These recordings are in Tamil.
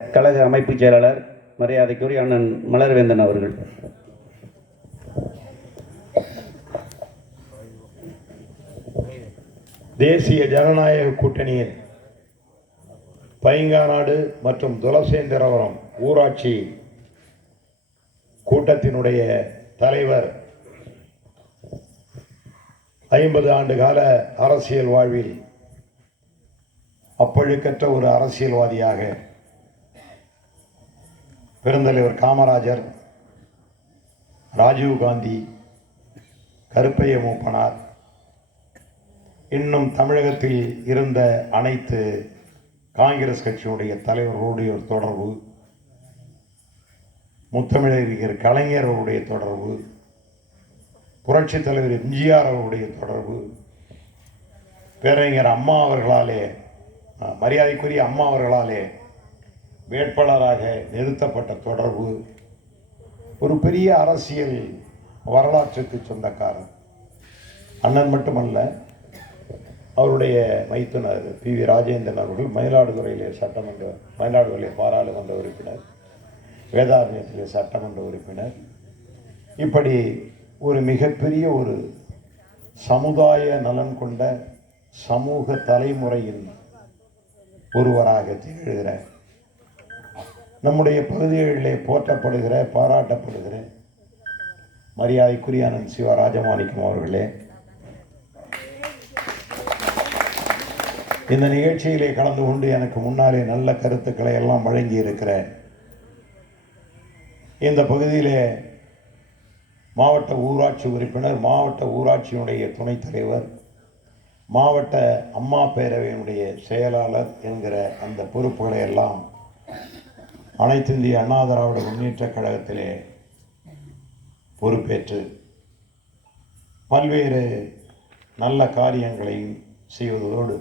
கழக அமைப்புச் செயலாளர் மரியாதைக்குரிய அண்ணன் மலர்வேந்தன் அவர்கள். தேசிய ஜனநாயக கூட்டணியின் பைங்காநாடு மற்றும் துலசேந்திரபுரம் ஊராட்சி கூட்டத்தினுடைய தலைவர் 50 ஆண்டு கால அரசியல் வாழ்வில் அப்பழுக்கற்ற ஒரு அரசியல்வாதியாக பெருந்தலைவர் காமராஜர், ராஜீவ்காந்தி, கருப்பைய மூப்பனார், இன்னும் தமிழகத்தில் இருந்த அனைத்து காங்கிரஸ் கட்சியுடைய தலைவர்களுடைய தொடர்பு, முத்தமிழறிஞர் கலைஞர் அவருடைய தொடர்பு, புரட்சித் தலைவர் எம்ஜிஆர் அவருடைய தொடர்பு, பேரறிஞர் அம்மா அவர்களாலே, மரியாதைக்குரிய அம்மா அவர்களாலே வேட்பாளராக நிறுத்தப்பட்ட தொடர்பு, ஒரு பெரிய அரசியல் வரலாற்றுக்கு சொந்தக்காரர். அண்ணன் மட்டுமல்ல, அவருடைய மைத்துனர் PV ராஜேந்திரன் அவர்கள் மயிலாடுதுறையிலே பாராளுமன்ற உறுப்பினர், வேதாரண்யத்திலே சட்டமன்ற உறுப்பினர். இப்படி ஒரு மிகப்பெரிய ஒரு சமுதாய நலன் கொண்ட சமூக தலைமுறையின் ஒருவராக திகழ்கிற, நம்முடைய பகுதிகளிலே போற்றப்படுகிற, பாராட்டப்படுகிற மரியாதைக்குரிய அண்ணன் சிவா ராஜமாணிக்கம் அவர்களே, இந்த நிகழ்ச்சியிலே கலந்து கொண்டு எனக்கு முன்னாலே நல்ல கருத்துக்களை எல்லாம் வழங்கி இருக்கிற இந்த பகுதியிலே மாவட்ட ஊராட்சி உறுப்பினர், மாவட்ட ஊராட்சியினுடைய துணைத் தலைவர், மாவட்ட அம்மா பேரவையினுடைய செயலாளர் என்கிற அந்த பொறுப்புகளை எல்லாம் அனைத்து இந்திய அண்ணா திராவிட முன்னேற்றக் கழகத்திலே பொறுப்பேற்று பல்வேறு நல்ல காரியங்களையும் செய்வதோடு,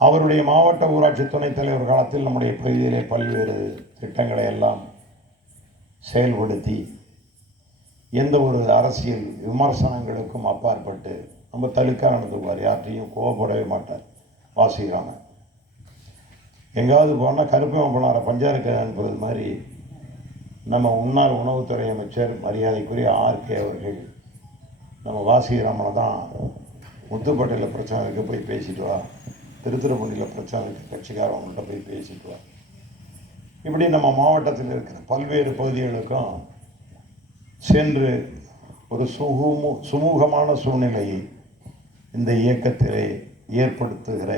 அவருடைய மாவட்ட ஊராட்சி துணைத் தலைவர் காலத்தில் நம்முடைய பகுதியிலே பல்வேறு திட்டங்களை எல்லாம் செயல்படுத்தி எந்த ஒரு அரசியல் விமர்சனங்களுக்கும் அப்பாற்பட்டு நம்ம தலுக்காக நடந்துக்குவார். யார்ட்டையும் கோவப்படவே மாட்டார். வாசிக்கிறாங்க எங்காவது போனால் கருப்பம் போனார பஞ்சாயத்து அனுப்புவது மாதிரி நம்ம முன்னாள் உணவுத்துறை அமைச்சர் மரியாதைக்குரிய RK அவர்கள் நம்ம வாசிக்கிறாமனை தான் முத்துப்பேட்டையில் பிரச்சனை இருக்க போய் பேசிட்டு வா, திருத்துறைப்பூண்டியில் பிரச்சனை இருக்க கட்சிக்காரவங்கள்ட்ட போய் பேசிட்டு வா. இப்படி நம்ம மாவட்டத்தில் இருக்கிற பல்வேறு பகுதிகளுக்கும் சென்று ஒரு சுமூகமான சூழ்நிலையை இந்த இயக்கத்திலே ஏற்படுத்துகிற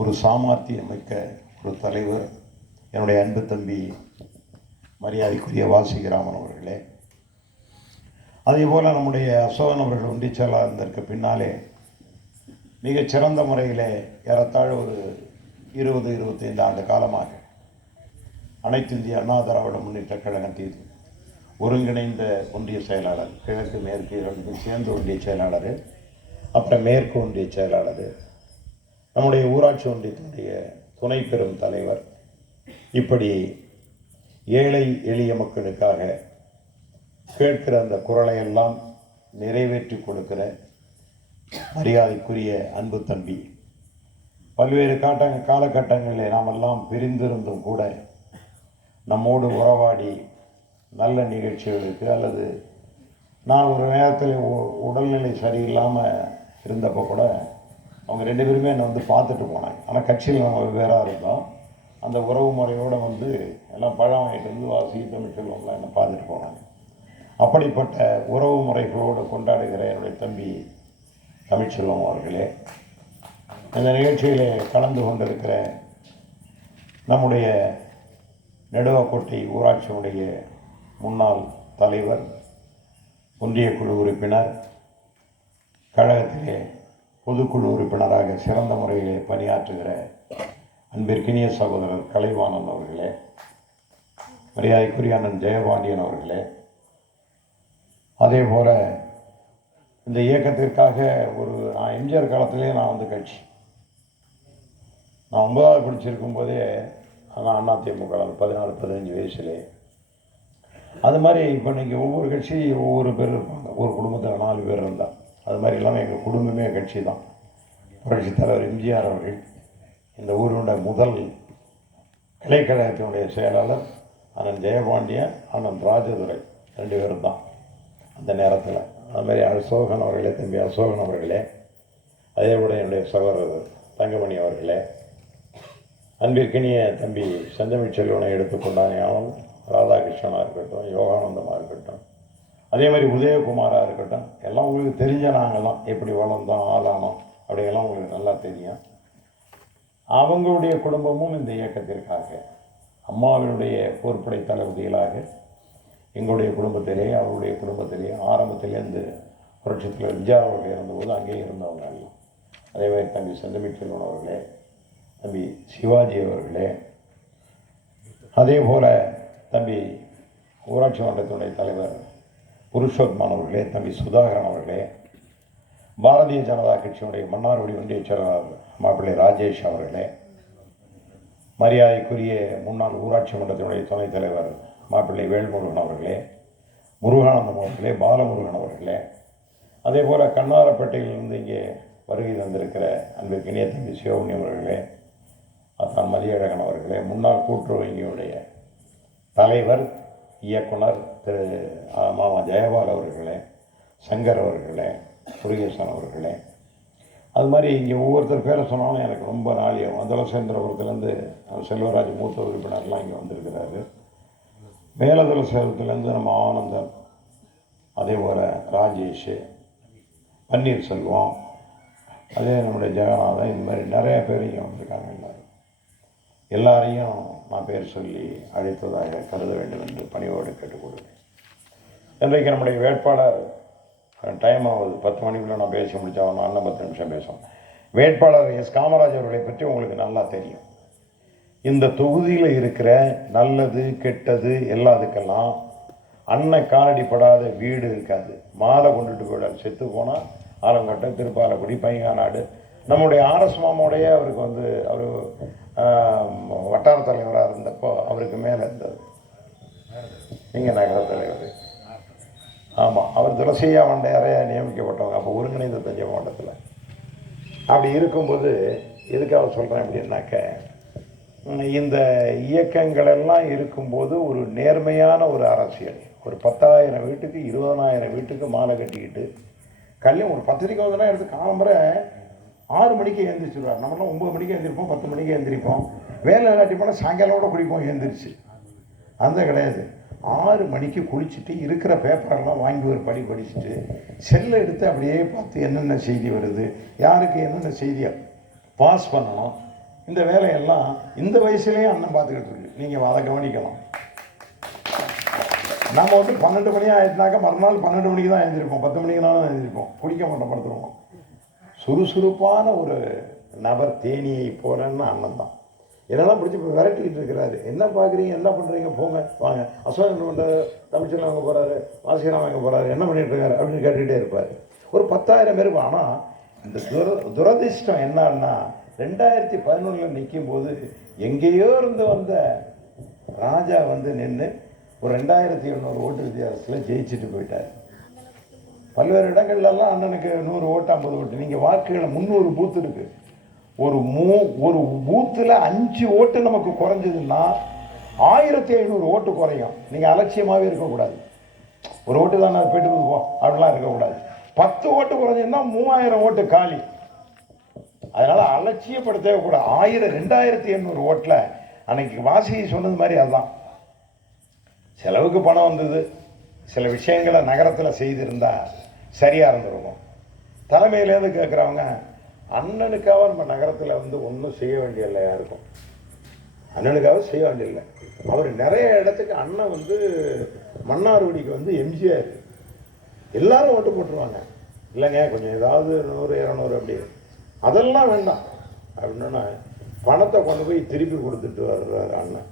ஒரு சாமர்த்தியமிக்க ஒரு தலைவர் என்னுடைய அன்பு தம்பி மரியாதைக்குரிய வாசிகராமன் அவர்களே. அதே போல் நம்முடைய அசோகன் அவர்கள் ஒன்றிய செயலாளர் இருந்ததற்கு பின்னாலே மிகச்சிறந்த முறையில் ஏறத்தாழ ஒரு 20-25 ஆண்டு காலமாக அனைத்து இந்திய அண்ணா திராவிட முன்னேற்றக் கழகத்தில் ஒருங்கிணைந்த ஒன்றிய செயலாளர், கிழக்கு மேற்கு இரண்டுக்கும் சேர்ந்த ஒன்றிய செயலாளர், அப்புறம் மேற்கு ஒன்றிய செயலாளர், நம்முடைய ஊராட்சி ஒன்றியத்தினுடைய துணை பெரும் தலைவர், இப்படி ஏழை எளிய மக்களுக்காக கேட்கிற அந்த குரலை எல்லாம் நிறைவேற்றி கொடுக்கிற மரியாதைக்குரிய அன்பு தம்பி. பல்வேறு காலகட்டங்களில் நாமெல்லாம் பிரிந்திருந்தும் கூட நம்மோடு உறவாடி நல்ல நிகழ்ச்சிகளுக்கு, அல்லது நான் ஒரு நேரத்தில் உடல்நிலை சரியில்லாமல் இருந்தப்போ கூட அவங்க 2 பேருமே என்னை வந்து பார்த்துட்டு போனாங்க. ஆனால் கட்சியில் நம்ம வெவ்வேறாக இருந்தோம். அந்த உறவு முறையோடு வந்து எல்லாம் பழம் வாங்கிட்டு வந்து வாசி தமிழ்ச்செல்வங்களாம் என்னை பார்த்துட்டு போனாங்க. அப்படிப்பட்ட உறவு முறைகளோடு கொண்டாடுகிற என்னுடைய தம்பி தமிழ்ச்செல்வம் அவர்களே, இந்த நிகழ்ச்சியிலே கலந்து கொண்டிருக்கிற நம்முடைய நெடுவக்கோட்டை ஊராட்சியினுடைய முன்னாள் தலைவர், ஒன்றிய குழு உறுப்பினர், கழகத்திலே பொதுக்குழு உறுப்பினராக சிறந்த முறையிலே பணியாற்றுகிற அன்பிற்கினிய சகோதரர் கலைவாணன் அவர்களே, மரியாதைக்குரிய அண்ணன் ஜெயபாண்டியன் அவர்களே, அதே போல் இந்த இயக்கத்திற்காக நான் எம்ஜிஆர் காலத்திலே நான் வந்து கட்சி, நான் 9வது படிச்சிருக்கும் போதே நான் அதிமுக 14-15 வயசுலே. அது மாதிரி இப்போ இன்றைக்கி ஒவ்வொரு கட்சி ஒவ்வொரு பேர் இருப்பாங்க. ஒரு குடும்பத்தில் 4 பேர் இருந்தால் அது மாதிரி இல்லாமல் எங்கள் குடும்பமே கட்சி தான். புரட்சித் தலைவர் எம்ஜிஆர் அவர்கள் இந்த ஊரோட முதல் கிளைக்கழகத்தினுடைய செயலாளர் அண்ணன் ஜெயபாண்டியன், அண்ணன் ராஜதுரை 2 பேரும் தான் அந்த நேரத்தில். அதுமாதிரி அசோகன் அவர்களே, தம்பி அசோகன் அவர்களே, அதே கூட என்னுடைய சகோதரர் தங்கமணி அவர்களே, அன்பிற்கினிய தம்பி செந்தமிழ் செல்வனை எடுத்துக்கொண்டாலும் ராதாகிருஷ்ணனாக இருக்கட்டும், யோகானந்தமாக இருக்கட்டும், அதே மாதிரி உதயகுமாராக இருக்கட்டும், எல்லாம் உங்களுக்கு தெரிஞ்ச நாங்கள்லாம் எப்படி வளர்ந்தோம் ஆளானோம் அப்படியெல்லாம் உங்களுக்கு நல்லா தெரியும். அவங்களுடைய குடும்பமும் இந்த இயக்கத்திற்காக அம்மாவினுடைய போர்ப்படை தளபதிகளாக எங்களுடைய குடும்பத்திலே அவருடைய குடும்பத்திலே ஆரம்பத்திலேருந்து புரட்சத்தில் விஜயா அவர்கள் இருந்தபோது அங்கே இருந்தவங்க எல்லாம். அதே மாதிரி தம்பி செந்தமிழ் செல்வன் அவர்களே, தம்பி சிவாஜி அவர்களே, அதே போல் தம்பி ஊராட்சி மன்றத்தினுடைய தலைவர் புருஷோத்மன் அவர்களே, தம்பி சுதாகரன் அவர்களே, பாரதிய ஜனதா கட்சியினுடைய மன்னார்குடி ஒன்றிய செயலாளர் மாப்பிள்ளை ராஜேஷ் அவர்களே, மரியாதைக்குரிய முன்னாள் ஊராட்சி மன்றத்தினுடைய துணைத் தலைவர் மாப்பிள்ளை வேல்முருகன் அவர்களே, முருகானந்தம் அவர்களே, பாலமுருகன் அவர்களே, அதே போல் கண்ணாரப்பேட்டையிலிருந்து இங்கே வருகை தந்திருக்கிற அன்பிற்கினிய தம்பி சிவபுண்ணியம் அவர்களே, அத்தான் மதியழகன் அவர்களே, முன்னாள் கூட்டுறவு வங்கியுடைய தலைவர் இயக்குனர் திரு மாமா ஜெயபால் அவர்களே, சங்கர் அவர்களே, முருகேசன் அவர்களே, அது மாதிரி இங்கே ஒவ்வொருத்தர் பேரை சொன்னாலும் எனக்கு ரொம்ப நாளியம். அதலசேந்திரபுரத்துலேருந்து செல்வராஜ் மூத்த உறுப்பினர்லாம் இங்கே வந்திருக்கிறாரு. மேலதலசேந்திரத்துலேருந்து நம்ம ஆனந்தன், அதே போல் ராஜேஷ், பன்னீர்செல்வம், அதே நம்முடைய ஜெகநாதன், இந்த மாதிரி நிறைய பேர் இங்கே வந்திருக்காங்க. எல்லாரையும் நான் பேர் சொல்லி அழைத்ததாக கருத வேண்டும் என்று பணியோடு கேட்டுக்கொள்கிறேன். இன்றைக்கு நம்முடைய வேட்பாளர் டைம் ஆகுது, 10 மணிக்குள்ளே நான் பேசி முடித்தா இன்னும் 10 நிமிஷம் பேசுவோம். வேட்பாளர் எஸ் காமராஜ் அவர்களை பற்றி உங்களுக்கு நல்லா தெரியும். இந்த தொகுதியில் இருக்கிற நல்லது கெட்டது எல்லாத்துக்கெல்லாம் அன்னை காலடிப்படாத வீடு இருக்காது. மாலை கொண்டுட்டு போயிடாது. செத்து போனால் ஆலங்கட்டை, திருப்பாலக்குடி, பைங்காநாடு. நம்முடைய ஆர்எஸ் மாமாவுடைய அவருக்கு அவர் வட்டார தலைவராக இருந்தப்போ அவருக்கு மேலே இருந்தது. நீங்கள் நகர தலைவர். ஆமாம், அவர் துளசியா வண்டையாரையா நியமிக்கப்பட்டவங்க அப்போ ஒருங்கிணைந்த தஞ்சை மாவட்டத்தில். அப்படி இருக்கும்போது எதுக்காக சொல்கிறேன் அப்படின்னாக்க, இந்த இயக்கங்களெல்லாம் இருக்கும்போது ஒரு நேர்மையான ஒரு அரசியல், ஒரு 10,000 வீட்டுக்கு 20,000 வீட்டுக்கு மாலை கட்டிக்கிட்டு ஒரு பத்திரிக்கை வந்தனா எடுத்து காலம்பரை 6 மணிக்கு எழுந்திரிச்சிடுவார். நம்மளாம் 9 மணிக்கு எழுந்திரிப்போம், 10 மணிக்கு எழுந்திரிப்போம். வேலை இல்லாட்டி போனால் சாயங்காலோட குடிப்போம் எழுந்திரிச்சு. அந்த கிடையாது. 6 மணிக்கு குளிச்சுட்டு இருக்கிற பேப்பரெல்லாம் வாங்கி ஒரு படிச்சுட்டு செல்லை எடுத்து அப்படியே பார்த்து என்னென்ன செய்தி வருது, யாருக்கு என்னென்ன செய்தியை பாஸ் பண்ணணும், இந்த வேலையெல்லாம் இந்த வயசுலேயே அண்ணன் பார்த்துக்கிட்டு இருக்கு. நீங்கள் அதை கவனிக்கலாம். நம்ம 12 மணி ஆயிடுச்சுனாக்கா மறுநாள் 12 மணிக்கு தான் எழுந்திருப்போம், 10 மணிக்குனாலும் எழுந்திருப்போம், குடிக்க மாட்டோம், படுத்துருவோம். சுறுசுறுப்பான ஒரு நபர் தேனியை போகிறேன்னு அண்ணன் தான். என்னெல்லாம் பிடிச்சி இப்போ விரட்டிக்கிட்டு இருக்கிறாரு. என்ன பார்க்குறீங்க, என்ன பண்ணுறீங்க, போங்க வாங்க. அசோகன் என்ன பண்ணுறாரு, தமிழ்ச்செல்வன் வாங்க போகிறாரு, வாசிகராம் வாங்க போகிறாரு, என்ன பண்ணிகிட்டு இருக்காரு அப்படின்னு கேட்டுக்கிட்டே இருப்பார். ஒரு 10,000 பேர். ஆனால் இந்த துரதிர்ஷ்டம் என்னன்னா, 2011 நிற்கும் போது எங்கேயோ இருந்து வந்த ராஜா நின்று ஒரு 2,800 ஓட்டு வித்தியாசத்தில் ஜெயிச்சுட்டு போயிட்டார். பல்வேறு இடங்கள்லாம் அண்ணனுக்கு 100 ஓட்டு 50 ஓட்டு. நீங்கள் வாக்குகளை 300 பூத்து இருக்குது. ஒரு பூத்தில் 5 ஓட்டு நமக்கு குறைஞ்சதுன்னா 1,500 ஓட்டு குறையும். நீங்கள் அலட்சியமாகவே இருக்கக்கூடாது. ஒரு ஓட்டு தான் நான் போயிட்டு போ அப்படிலாம் இருக்கக்கூடாது. 10 ஓட்டு குறைஞ்சதுன்னா 3,000 ஓட்டு காலி. அதனால் அலட்சியப்படுத்தவே கூடாது. 2,800 ஓட்டில் அன்னைக்கு வாசிகை சொன்னது மாதிரி அதுதான். செலவுக்கு பணம் வந்தது, சில விஷயங்களை நகரத்தில் செய்திருந்தால் சரியாக இருந்திருக்கும். தலைமையிலேருந்து கேட்குறவங்க, அண்ணனுக்காக நம்ம நகரத்தில் ஒன்றும் செய்ய வேண்டியதில்லை, யாருக்கும் அண்ணனுக்காக செய்ய வேண்டியதில்லை. அவர் நிறைய இடத்துக்கு அண்ணன் மன்னார்குடிக்கு எம்ஜிஆர் எல்லாரும் ஓட்டு போட்டுருவாங்க. இல்லைங்க கொஞ்சம் ஏதாவது 100 200 அப்படி, அதெல்லாம் வேண்டாம் அப்படின்னா பணத்தை கொண்டு போய் திருப்பி கொடுத்துட்டு வர்றாரு அண்ணன்.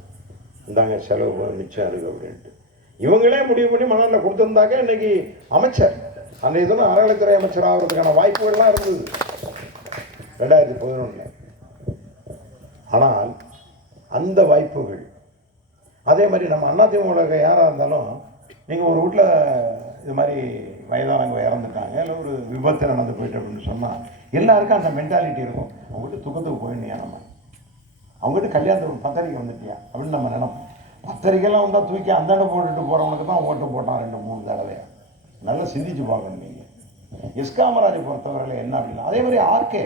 இந்தாங்க செலவு மிச்சம் இருக்குது அப்படின்ட்டு. இவங்களே முடிவு பண்ணி மணலில் கொடுத்துருந்தாக்க இன்றைக்கி அமைச்சர், அன்றைய தினம் அறநிலைத்துறை அமைச்சர் ஆகிறதுக்கான வாய்ப்புகள்லாம் இருந்தது 2011. ஆனால் அந்த வாய்ப்புகள் அதே மாதிரி நம்ம அதிமுக யாராக இருந்தாலும், நீங்கள் ஒரு வீட்டில் இது மாதிரி வயதானவங்க இறந்துட்டாங்க, இல்லை ஒரு விபத்து நடந்து போயிட்டு அப்படின்னு சொன்னால் எல்லாருக்கும் அந்த மென்டாலிட்டி இருக்கும். அவங்க வீட்டு துக்கத்துக்கு போயிடணும் நம்ம. அவங்ககிட்ட கல்யாணத்துக்கு பத்திரிக்கை வந்துட்டியா அப்படின்னு நம்ம நினைப்போம். பத்திரிக்கைலாம் வந்தால் தூக்கி அந்தாண்ட போட்டுட்டு போகிறவனுக்கு தான் ஓட்டு போட்டான் 2-3 தடவையாக. நல்லா சிந்திச்சு பார்க்கணும் நீங்கள். எஸ் காமராஜை பொறுத்தவரையில் என்ன அப்படின்னா, அதே மாதிரி ஆர்கே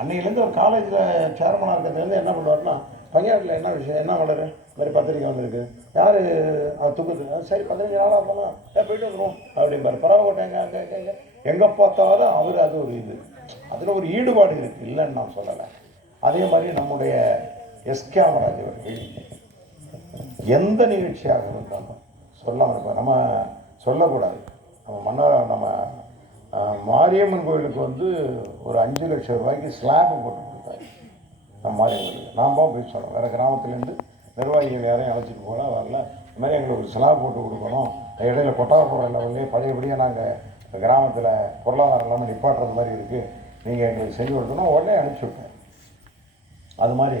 அன்னையிலேருந்து ஒரு காலேஜில் சேர்மனாக இருக்கிறதுலேருந்து என்ன பண்ணுவார்னா, பையனில் என்ன விஷயம், என்ன வளரு இந்த மாதிரி பத்திரிக்கை வந்திருக்கு, யார் அவர் தூக்கத்து, சரி 15 நாளாக இருந்தாலும் போயிட்டு வந்துடும் அப்படிம்பார். பரவாயில்ல எங்கே எங்கே பார்த்தாலும் அவர் அது ஒரு இது, அதில் ஒரு ஈடுபாடு இருக்குது, இல்லைன்னு நான் சொல்லலை. அதே மாதிரி நம்முடைய எஸ் காமராஜ் அவர்கள் எந்த நிகழ்ச்சியாக இருந்தாலும் சொல்லாமல் இருப்பார். நம்ம சொல்லக்கூடாது. நம்ம மாரியம்மன் கோயிலுக்கு வந்து ஒரு 5 லட்சம் ரூபாய்க்கு ஸ்லாப் போட்டு கொடுத்தாரு நம்ம மாரியம்மன் கோயிலுக்கு. நாம் போய் சொன்னோம், வேறு கிராமத்துலேருந்து நிர்வாகிகள் யாரையும் அழைச்சிட்டு போகலாம் வரல, இந்த மாதிரி எங்களுக்கு ஒரு ஸ்லாப் போட்டு கொடுக்கணும், இடையில கொட்டாப்புற லெவல்லே பழையபடியாக நாங்கள் கிராமத்தில் பொருளாதாரம் இல்லாமல் நிப்பாட்டுறது மாதிரி இருக்குது, நீங்கள் எங்களுக்கு செஞ்சு கொடுக்கணும். உடனே அனுப்பிச்சி விட்டேன். அது மாதிரி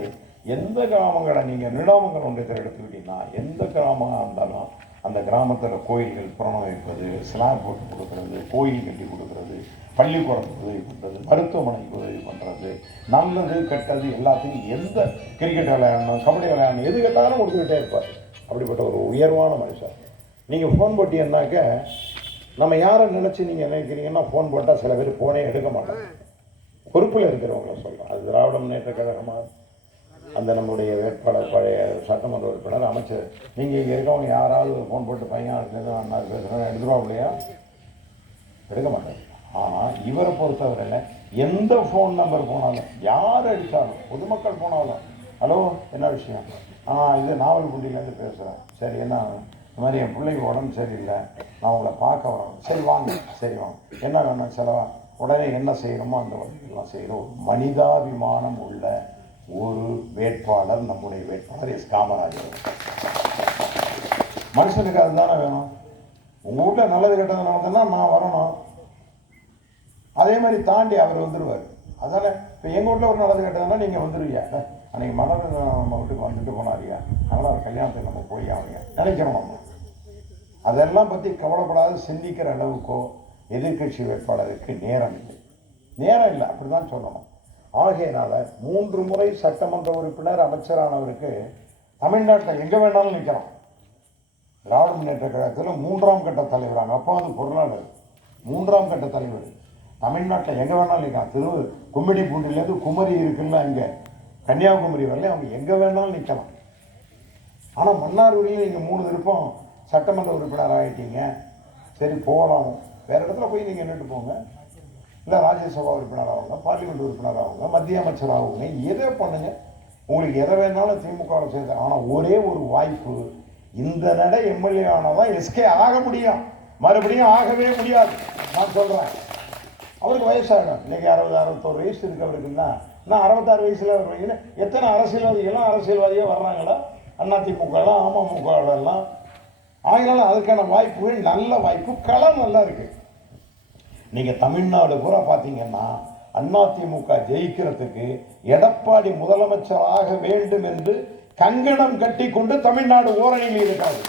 எந்த கிராமங்களை நீங்கள் நீடாமங்கலம் ஒன்றியத்தில் எடுத்துக்கிட்டிங்கன்னா, எந்த கிராமமாக இருந்தாலும் அந்த கிராமத்தில் கோயில்கள் புறணம் வைப்பது, ஸ்லாப் போட்டு கொடுக்கறது, கோயில் கட்டி கொடுக்கறது, பள்ளிக்கூடத்துக்கு உதவி பண்ணுறது, மருத்துவமனைக்கு உதவி பண்ணுறது, நல்லது கெட்டது எல்லாத்தையும், எந்த கிரிக்கெட் விளையாடணும், கபடி விளையாடணும், எது கேட்டாலும் கொடுத்துக்கிட்டே இருப்பார். அப்படிப்பட்ட ஒரு உயர்வான மனுஷன். நீங்கள் ஃபோன் போட்டீங்கன்னாக்க, நம்ம யாரை நினச்சி நீங்கள் நினைக்கிறீங்கன்னா, ஃபோன் போட்டால் சில பேர் ஃபோனே எடுக்க மாட்டாங்க. பொறுப்பில் இருக்கிறவங்கள சொல்கிறோம். அது திராவிட முன்னேற்ற கழகமாக அந்த நம்முடைய வேட்பாளர் பழைய சட்டமன்ற உறுப்பினர் அமைச்சர், நீங்கள் இங்கே இருக்கவங்க யாராவது ஒரு ஃபோன் போட்டு பையன் அண்ணா பேசுகிறேன் எடுத்துருவா இல்லையா, எடுக்க மாட்டாங்க. ஆனால் இவரை பொறுத்தவரையில் எந்த ஃபோன் நம்பர் போனாலும், யார் அடித்தாலும், பொதுமக்கள் போனாலும், ஹலோ என்ன விஷயம், இது நாவல்குண்டிலேருந்து பேசுகிறேன், சரி என்ன இந்த மாதிரி என் பிள்ளைக்கு உடம்பு சரியில்லை, நான் உங்களை பார்க்க வரேன், சரி வாங்க, சரி வாங்க, என்ன வேணும் செலவா, உடனே என்ன செய்யணுமோ அந்த வகையெல்லாம் செய்கிறோம். ஒரு மனிதாபிமானம் உள்ள ஒரு வேட்பாளர் நம்முடைய வேட்பாளர் எஸ் காமராஜர். மனுஷனுக்கு அதுதானே வேணும். உங்கள் வீட்டில் நல்லது கெட்டது நடந்ததுன்னா நான் வரணும், அதே மாதிரி தாண்டி அவர் வந்துடுவார். அதனால் இப்போ எங்கள் வீட்டில் ஒரு நல்லது கெட்டதுன்னா நீங்கள் வந்துடுவீங்க, அன்றைக்கி மலர் நம்ம வீட்டுக்கு வந்துட்டு போனாரியா, அதனால் அவர் கல்யாணத்துக்கு நம்ம போய் ஆகுங்க நினைக்கிறோம். நம்ம அதெல்லாம் பற்றி கவலைப்படாது சிந்திக்கிற அளவுக்கோ எதிர்கட்சி வேட்பாளருக்கு நேரம் இல்லை, அப்படி தான் சொல்லணும். ஆகையினால 3 முறை சட்டமன்ற உறுப்பினர் அமைச்சரானவருக்கு தமிழ்நாட்டில் எங்கே வேணாலும் நிற்கலாம். திராவிட முன்னேற்ற கழகத்தில் 3ஆம் கட்ட தலைவராங்க, அப்போ வந்து பொருளாளர் 3ஆம் கட்ட தலைவர். தமிழ்நாட்டில் எங்கே வேணாலும் நிற்கலாம். கும்மிடிப்பூண்டிலேருந்து குமரி இருக்குல்ல, அங்கே கன்னியாகுமரி வரல அவங்க எங்கே வேணாலும் நிற்கலாம். ஆனால் மன்னார்குடியில் நீங்கள் 3 விருப்பம் சட்டமன்ற உறுப்பினர் ஆகிட்டீங்க, சரி போகலாம், வேறு இடத்துல போய் நீங்கள் நின்றுட்டு போங்க, இல்லை ராஜ்யசபா உறுப்பினர் ஆகுங்க, பார்லிமெண்ட் உறுப்பினர் ஆகுங்க, மத்திய அமைச்சர் ஆகுங்க, எதை பண்ணுங்க, உங்களுக்கு எதை வேணாலும் திமுகவில் சேர்த்து. ஆனால் ஒரே ஒரு வாய்ப்பு, இந்த நடை எம்எல்ஏ ஆனால் தான் எஸ்கே ஆக முடியும், மறுபடியும் ஆகவே முடியாது. நான் சொல்கிறேன், அவருக்கு வயசாகிடும். இன்றைக்கி 60-61 வயசு இருக்கவருக்குன்னா, நான் 66 வயசில் வருவீங்கன்னா எத்தனை அரசியல்வாதியாக வர்றாங்களா, அதிமுகலாம் அமமுகலாம். ஆகினால அதுக்கான வாய்ப்புகள், நல்ல வாய்ப்பு, களம் நல்லா இருக்குது. நீங்கள் தமிழ்நாடு பூரா பார்த்தீங்கன்னா அதிமுக ஜெயிக்கிறதுக்கு எடப்பாடி முதலமைச்சர் ஆக வேண்டும் என்று கங்கணம் கட்டி கொண்டு தமிழ்நாடு ஓரணியில் இருக்காது.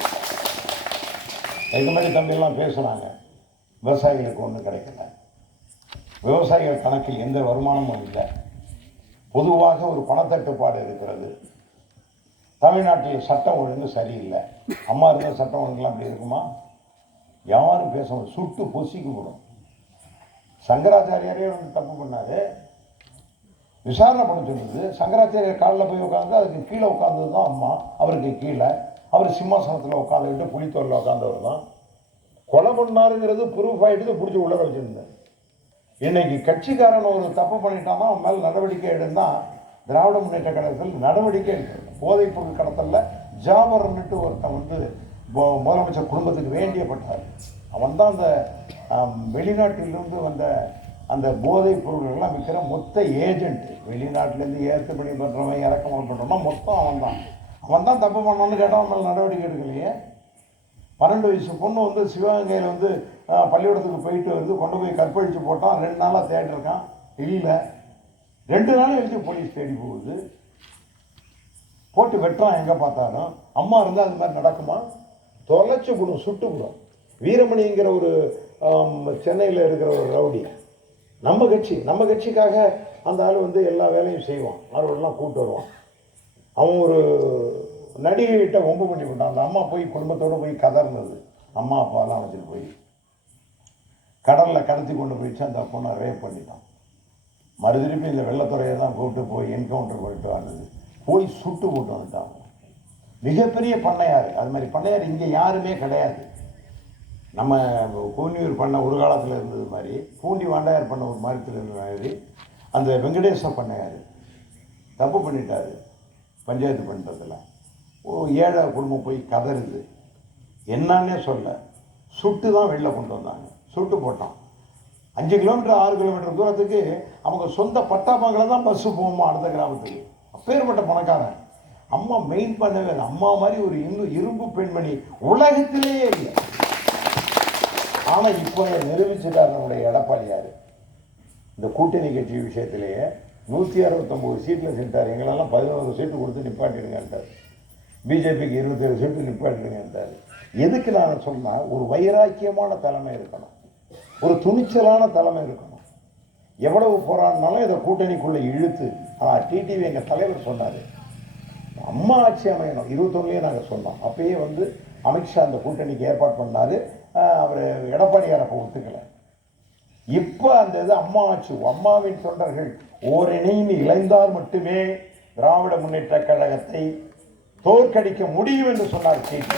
இது மாதிரி தம்பியெல்லாம் பேசுனாங்க, விவசாயிகளுக்கு ஒன்றும் கிடைக்கல, விவசாயிகள் கணக்கில் எந்த வருமானமும் இல்லை, பொதுவாக ஒரு பணத்தட்டுப்பாடு இருக்கிறது, தமிழ்நாட்டில் சட்டம் ஒழுங்கு சரியில்லை. அம்மா இருந்த சட்டம் ஒழுங்குலாம் அப்படி இருக்குமா? யாரும் பேசணும், சுட்டு பொசிக்கு போடும். சங்கராச்சாரியாரே வந்து தப்பு பண்ணாரு, விசாரணை பண்ண சொல்லுது. சங்கராச்சாரியர் காலில் போய் உட்காந்து அதுக்கு கீழே உட்காந்தது தான் அம்மா, அவருக்கு கீழே அவர் சிம்மாசனத்தில் உட்காந்துக்கிட்டு புலித்தோரில் உட்காந்தவர் தான். கொலை பண்ணாருங்கிறது ப்ரூஃப் ஆகிட்டு பிடிச்சி உள்ள வச்சுருந்தார். இன்னைக்கு கட்சிக்காரன் ஒரு தப்பு பண்ணிட்டான்னா அவன் மேலே நடவடிக்கை எடுந்தால் திராவிட முன்னேற்ற கழகத்தில் நடவடிக்கை எடுக்கிறது. போதைப் பொருள் கடத்தலில் ஜாபர்ன்னுட்டு ஒருத்தன் வந்து முதலமைச்சர் குடும்பத்துக்கு வேண்டியப்பட்டார். அவன் தான் அந்த வெளிநாட்டிலிருந்து வந்த அந்த போதைப் பொருள்கள்லாம் விற்கிற மொத்த ஏஜென்ட். வெளிநாட்டிலேருந்து ஏற்றுமதி பண்ணுறவன் இறக்குமதி பண்ணுறோம்னா மொத்தம் அவன் தான் தப்பு பண்ணோன்னு கேட்டால் அவன் மேலே நடவடிக்கை எடுக்கலையே. 12 வயசு பொண்ணு வந்து சிவகங்கையில் வந்து பள்ளிக்கூடத்துக்கு போயிட்டு வந்து கொண்டு போய் கற்பழித்து போட்டான். 2 நாளாக தேடிருக்கான், இல்லை. 2 நாள் கழிச்சு போலீஸ் தேடி போகுது, போட்டு வெட்டுறான் எங்கே பார்த்தாலும். அம்மா இருந்தால் அது மாதிரி நடக்குமா? தொலைச்சி விடும், சுட்டு விடும். வீரமணிங்கிற ஒரு சென்னையில் இருக்கிற ஒரு ரவுடி, நம்ம கட்சிக்காக அந்த ஆள் வந்து எல்லா வேலையும் செய்வான், அவர்களெலாம் கூப்பிட்டு வருவான். அவன் ஒரு நடிகைகிட்ட ஒம்பு பண்ணி விட்டான். அந்த அம்மா போய் குடும்பத்தோடு போய் கதர்னது. அம்மா அப்பாலாம் வச்சுட்டு போய் கடலில் கடத்தி கொண்டு போயிடுச்சு. அந்த பொண்ணை ரேப் பண்ணிட்டான். மறுதிருப்பி இந்த வெள்ளத்துறையை தான் கூப்பிட்டு போய் என்கவுண்டர் போயிட்டு வந்தது. போய் சுட்டு போட்டு வந்துட்டான். மிகப்பெரிய பண்ணையார். அது மாதிரி பண்ணையார் இங்கே யாருமே கிடையாது. நம்ம கூனியூர் பண்ண ஒரு காலத்தில் இருந்தது மாதிரி, பூண்டி வாண்டையார் பண்ண ஒரு மரத்தில் இருந்த மாதிரி அந்த வெங்கடேச பண்ணையார் தப்பு பண்ணிட்டாரு பஞ்சாயத்து பண்ணுறதுல. ஏழை குடும்பம் போய் கதறுது. என்னன்னே சொல்ல சுட்டு தான் வெளில கொண்டு வந்தாங்க. சுட்டு போட்டான். 5 கிலோமீட்டர் 6 கிலோமீட்டர் தூரத்துக்கு அவங்க சொந்த பட்டாப்பாங்களை தான் பஸ்ஸு போகுமா அடுத்த கிராமத்துக்கு. அப்பேற்பட்ட பணக்காரன். அம்மா மெயின் பண்ணவே இல்லை. அம்மா மாதிரி ஒரு இரும்பு பெண்மணி உலகத்திலேயே இல்லை. ஆனால் இப்போ நிரூபிச்சுட்டார் நம்முடைய எடப்பாடியார். இந்த கூட்டணி கட்சி விஷயத்திலேயே 169 சீட்டில் சென்றார். எங்களெல்லாம் 11 சீட்டு கொடுத்து நிப்பாட்டிடுங்கன்றார். பிஜேபிக்கு 27 சீட்டு நிப்பாட்டிடுங்கன்றார். எதுக்கு நான் சொன்னால், ஒரு வைராக்கியமான தலைமை இருக்கணும், ஒரு துணிச்சலான தலைமை இருக்கணும். எவ்வளவு போராடினாலும் இதை கூட்டணிக்குள்ளே இழுத்து. ஆனால் டிடிவி எங்கள் தலைவர் சொன்னார், அம்மா ஆட்சி அமையணும். 21 நாங்கள் சொன்னோம். அப்பயே அமித்ஷா அந்த கூட்டணிக்கு ஏற்பாடு பண்ணார். அவர் எடப்பாடியார் அப்போ ஒத்துக்கலை. இப்போ அந்த இது அம்மா ஆட்சி, அம்மாவின் தொண்டர்கள் ஓரணியில் இளைந்தால் மட்டுமே திராவிட முன்னேற்ற கழகத்தை தோற்கடிக்க முடியும் என்று சொன்னார் டிடி.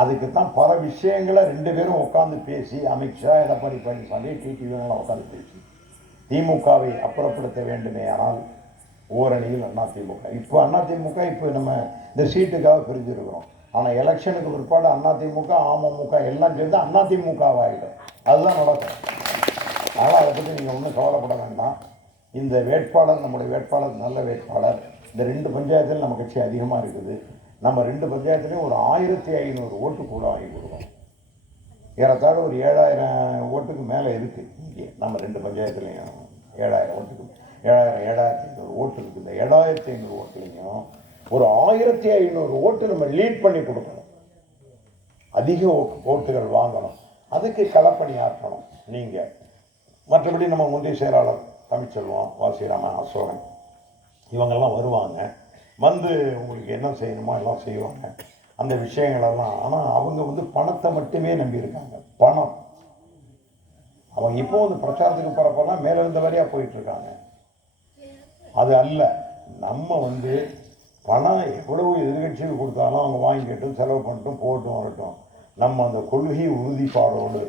அதுக்குத்தான் பல விஷயங்களை 2 பேரும் உட்காந்து பேசி, அமித்ஷா எடப்பாடி பழனிசாமி டிடிவியெல்லாம் உட்காந்து பேசி திமுகவை அப்புறப்படுத்த வேண்டுமே. ஆனால் ஓரணியில் அதிமுக. இப்போ அதிமுக இப்போ நம்ம இந்த சீட்டுக்காக பிரிஞ்சிருக்கிறோம். ஆனால் எலெக்ஷனுக்கு பிற்பாடு அதிமுக அமமுக எல்லாம் சேர்ந்து அதிமுகவாகிடும். அதுதான் நடக்கும். ஆனால் அதை பற்றி நீங்கள் ஒன்றும் கவலைப்பட வேண்டாம். இந்த வேட்பாளர் நம்முடைய வேட்பாளர் நல்ல வேட்பாளர். இந்த 2 பஞ்சாயத்தில் நம்ம கட்சி அதிகமாக இருக்குது. நம்ம 2 பஞ்சாயத்துலேயும் ஒரு 1500 ஓட்டு கூட வாங்கி கொடுக்கணும். ஏறத்தாழ ஒரு 7000 ஓட்டுக்கு மேலே இருக்குது இங்கே. நம்ம 2 பஞ்சாயத்துலேயும் 7000 ஓட்டுக்கு 7500 ஓட்டு இருக்குது. இந்த 7500 ஓட்டுலையும் ஒரு 1500 ஓட்டு நம்ம லீட் பண்ணி கொடுக்கணும். அதிக ஓட்டுகள் வாங்கணும். அதுக்கு களப்பணி ஆற்றணும் நீங்கள். மற்றபடி நம்ம ஒன்றிய செயலாளர் தமிழ்ச்செல்வம், வாசிராமன், அசோகன் இவங்கெல்லாம் வருவாங்க. உங்களுக்கு என்ன செய்யணுமோ எல்லாம் செய்வாங்க அந்த விஷயங்களெல்லாம். ஆனால் அவங்க பணத்தை மட்டுமே நம்பியிருக்காங்க. பணம். அவங்க இப்போ பிரச்சாரத்துக்கு போகிறப்பெல்லாம் மேலே இருந்த வரையாக போயிட்டுருக்காங்க. அது அல்ல. நம்ம பணம் எவ்வளவு எதிர்கட்சிக்கு கொடுத்தாலும் அவங்க வாங்கிக்கட்டும், செலவு பண்ணிட்டும், போட்டும் வரட்டும். நம்ம அந்த கொள்கை உறுதிப்பாடோடு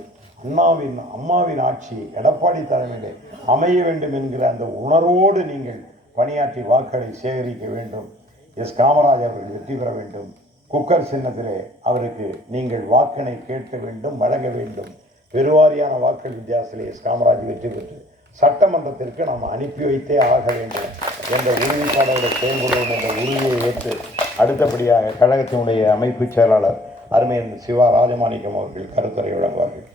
அம்மாவின் ஆட்சி எடப்பாடி தலைமையில் அமைய வேண்டும் என்கிற அந்த உணர்வோடு நீங்கள் பணியாற்றி வாக்களை சேகரிக்க வேண்டும். எஸ் காமராஜ் அவர்கள் வெற்றி பெற வேண்டும். குக்கர் சின்னத்திலே அவருக்கு நீங்கள் வாக்கினை கேட்க வேண்டும், வழங்க வேண்டும். பெருவாரியான வாக்கள் வித்தியாசத்திலே எஸ் காமராஜ் வெற்றி பெற்று சட்டமன்றத்திற்கு நாம் அனுப்பி வைத்தே ஆக வேண்டும் என்ற உறுதிப்பாடோடு செயல்படுவோம் என்ற உறுதியை ஏற்று அடுத்தபடியாக கழகத்தினுடைய அமைப்பு செயலாளர் அருமையன் சிவா ராஜமாணிக்கம் அவர்கள் கருத்துரை வழங்குவார்கள்.